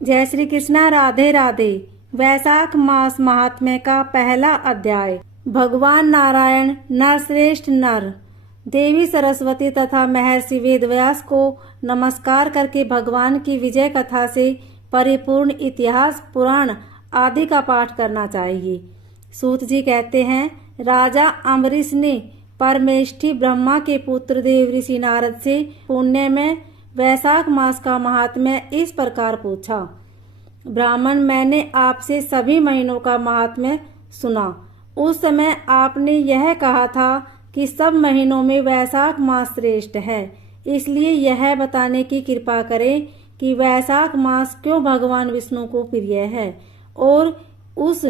जय श्री कृष्णा। राधे राधे। वैशाख मास महात्म्य का पहला अध्याय। भगवान नारायण नरश्रेष्ठ नर। देवी सरस्वती तथा महर्षि वेदव्यास को नमस्कार करके भगवान की विजय कथा से परिपूर्ण इतिहास पुराण आदि का पाठ करना चाहिए। सूत जी कहते हैं, राजा अम्बरीश ने परमेष्ठी ब्रह्मा के पुत्र देवऋषि नारद से पुण्य में वैशाख मास का महात्म्य इस प्रकार पूछा। ब्राह्मण, मैंने आपसे सभी महीनों का महात्म्य सुना। उस समय आपने यह कहा था कि सब महीनों में वैशाख मास श्रेष्ठ है। इसलिए यह बताने की कृपा करें कि वैशाख मास क्यों भगवान विष्णु को प्रिय है और उस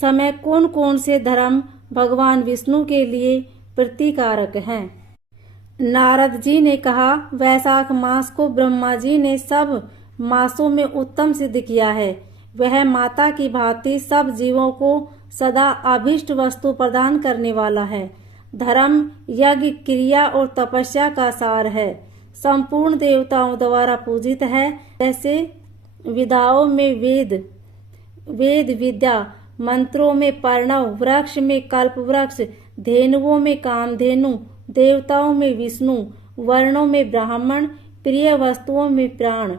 समय कौन कौन से धर्म भगवान विष्णु के लिए प्रीतिकारक हैं। नारद जी ने कहा, वैशाख मास को ब्रह्मा जी ने सब मासों में उत्तम सिद्ध किया है। वह माता की भांति सब जीवों को सदा अभीष्ट वस्तु प्रदान करने वाला है। धर्म, यज्ञ, क्रिया और तपस्या का सार है। संपूर्ण देवताओं द्वारा पूजित है। जैसे विद्याओं में वेद विद्या, मंत्रों में प्रणव, वृक्ष में कल्प वृक्ष, धेनुओं में कामधेनु, देवताओं में विष्णु, वर्णों में ब्राह्मण, प्रिय वस्तुओं में प्राण,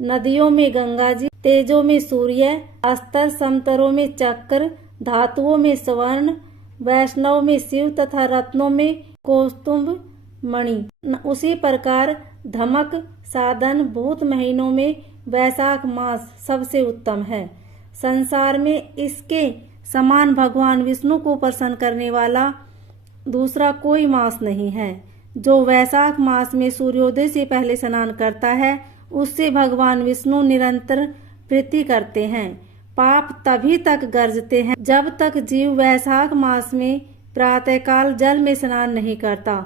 नदियों में गंगा जी, तेजों में सूर्य, अस्तर समतरों में चक्र, धातुओं में स्वर्ण, वैष्णव में शिव तथा रत्नों में कौस्तुभ मणि। उसी प्रकार धमक साधन भूत महीनों में वैशाख मास सबसे उत्तम है। संसार में इसके समान भगवान विष्णु को प्रसन्न करने वाला दूसरा कोई मास नहीं है। जो वैशाख मास में सूर्योदय से पहले स्नान करता है उससे भगवान विष्णु निरंतर प्रीति करते हैं। पाप तभी तक गर्जते हैं जब तक जीव वैशाख मास में प्रातःकाल जल में स्नान नहीं करता।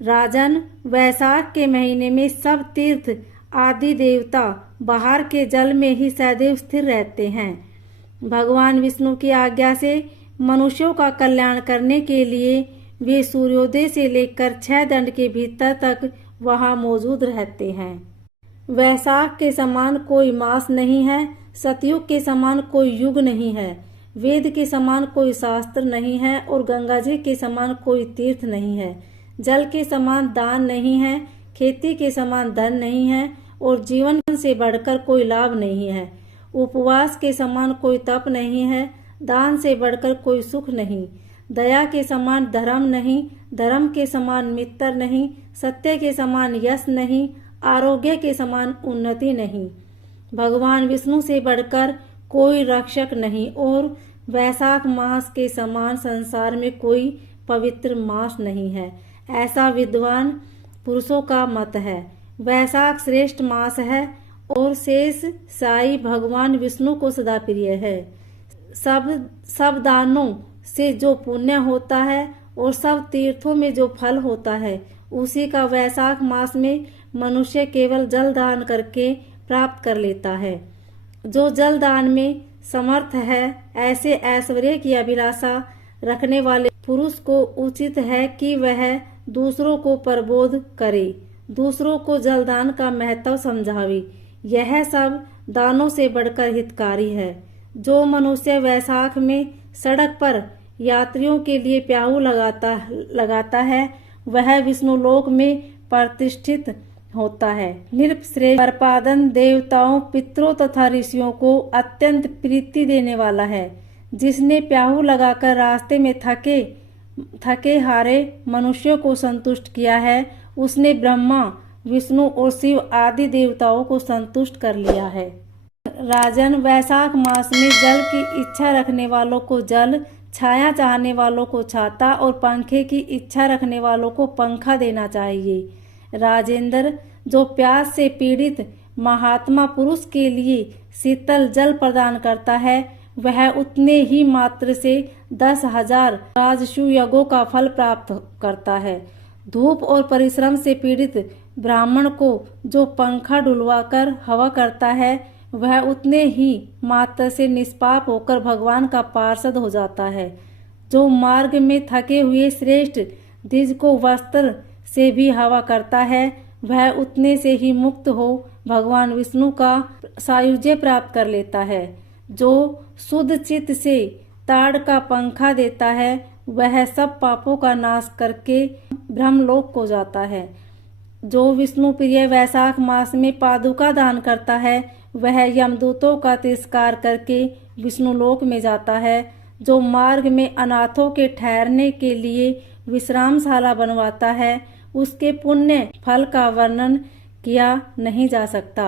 राजन, वैशाख के महीने में सब तीर्थ आदि देवता बाहर के जल में ही सदैव स्थिर रहते हैं। भगवान विष्णु की आज्ञा से मनुष्यों का कल्याण करने के लिए वे सूर्योदय से लेकर 6 दंड के भीतर तक वहां मौजूद रहते हैं। वैशाख के समान कोई मास नहीं है। सतयुग के समान कोई युग नहीं है। वेद के समान कोई शास्त्र नहीं है और गंगा जी के समान कोई तीर्थ नहीं है। जल के समान दान नहीं है। खेती के समान धन नहीं है और जीवन से बढ़कर कोई लाभ नहीं है। उपवास के समान कोई तप नहीं है। दान से बढ़कर कोई सुख नहीं। दया के समान धर्म नहीं। धर्म के समान मित्र नहीं। सत्य के समान यश नहीं। आरोग्य के समान उन्नति नहीं। भगवान विष्णु से बढ़कर कोई रक्षक नहीं और वैशाख मास के समान संसार में कोई पवित्र मास नहीं है। ऐसा विद्वान पुरुषों का मत है। वैशाख श्रेष्ठ मास है और शेष साई भगवान विष्णु को सदा प्रिय है। सब दानों से जो पुण्य होता है और सब तीर्थों में जो फल होता है उसी का वैशाख मास में मनुष्य केवल जल दान करके प्राप्त कर लेता है। जो जल दान में समर्थ है ऐसे ऐश्वर्य की अभिलाषा रखने वाले पुरुष को उचित है कि वह दूसरों को प्रबोध करे, दूसरों को जलदान का महत्व समझावे। यह सब दानों से बढ़कर हितकारी है। जो मनुष्य वैशाख में सड़क पर यात्रियों के लिए प्याऊ लगाता है वह विष्णुलोक में प्रतिष्ठित होता है। नृपश्रेष्ठ परपादन देवताओं, पितरों तथा ऋषियों को अत्यंत प्रीति देने वाला है। जिसने प्याऊ लगाकर रास्ते में थके हारे मनुष्यों को संतुष्ट किया है उसने ब्रह्मा, विष्णु और शिव आदि देवताओं को संतुष्ट कर लिया है। राजन, वैशाख मास में जल की इच्छा रखने वालों को जल, छाया चाहने वालों को छाता और पंखे की इच्छा रखने वालों को पंखा देना चाहिए। राजेंद्र, जो प्यास से पीड़ित महात्मा पुरुष के लिए शीतल जल प्रदान करता है वह उतने ही मात्र से 10,000 राजसु यज्ञों का फल प्राप्त करता है। धूप और परिश्रम से पीड़ित ब्राह्मण को जो पंखा डुलवाकर हवा करता है वह उतने ही मात्र से निष्पाप होकर भगवान का पार्षद हो जाता है। जो मार्ग में थके हुए श्रेष्ठ द्विज को वस्त्र से भी हवा करता है वह उतने से ही मुक्त हो भगवान विष्णु का सायुज्य प्राप्त कर लेता है। जो शुद्ध चित्त से ताड़ का पंखा देता है वह सब पापों का नाश करके ब्रह्मलोक को जाता है। जो विष्णु प्रिय वैशाख मास में पादुका दान करता है वह यमदूतों का तिरस्कार करके विष्णुलोक में जाता है। जो मार्ग में अनाथों के ठहरने के लिए विश्रामशाला बनवाता है उसके पुण्य फल का वर्णन किया नहीं जा सकता।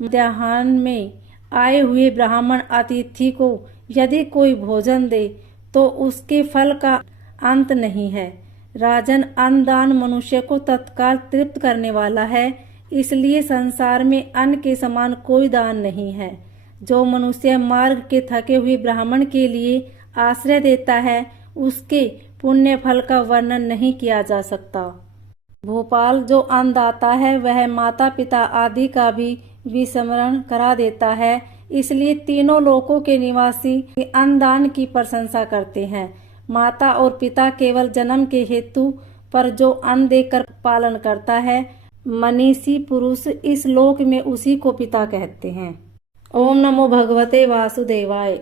मध्याह्न में आए हुए ब्राह्मण अतिथि को यदि कोई भोजन दे तो उसके फल का अंत नहीं है। राजन, अन्न दान मनुष्य को तत्काल तृप्त करने वाला है, इसलिए संसार में अन्न के समान कोई दान नहीं है। जो मनुष्य मार्ग के थके हुए ब्राह्मण के लिए आश्रय देता है उसके पुण्य फल का वर्णन नहीं किया जा सकता। भोपाल, जो अन्नदाता है वह माता पिता आदि का भी विस्मरण करा देता है, इसलिए तीनों लोकों के निवासी अन्नदान की प्रशंसा करते हैं। माता और पिता केवल जन्म के हेतु पर जो अन्न देकर पालन करता है, मनीषी पुरुष इस लोक में उसी को पिता कहते हैं। ओम नमो भगवते वासुदेवाय।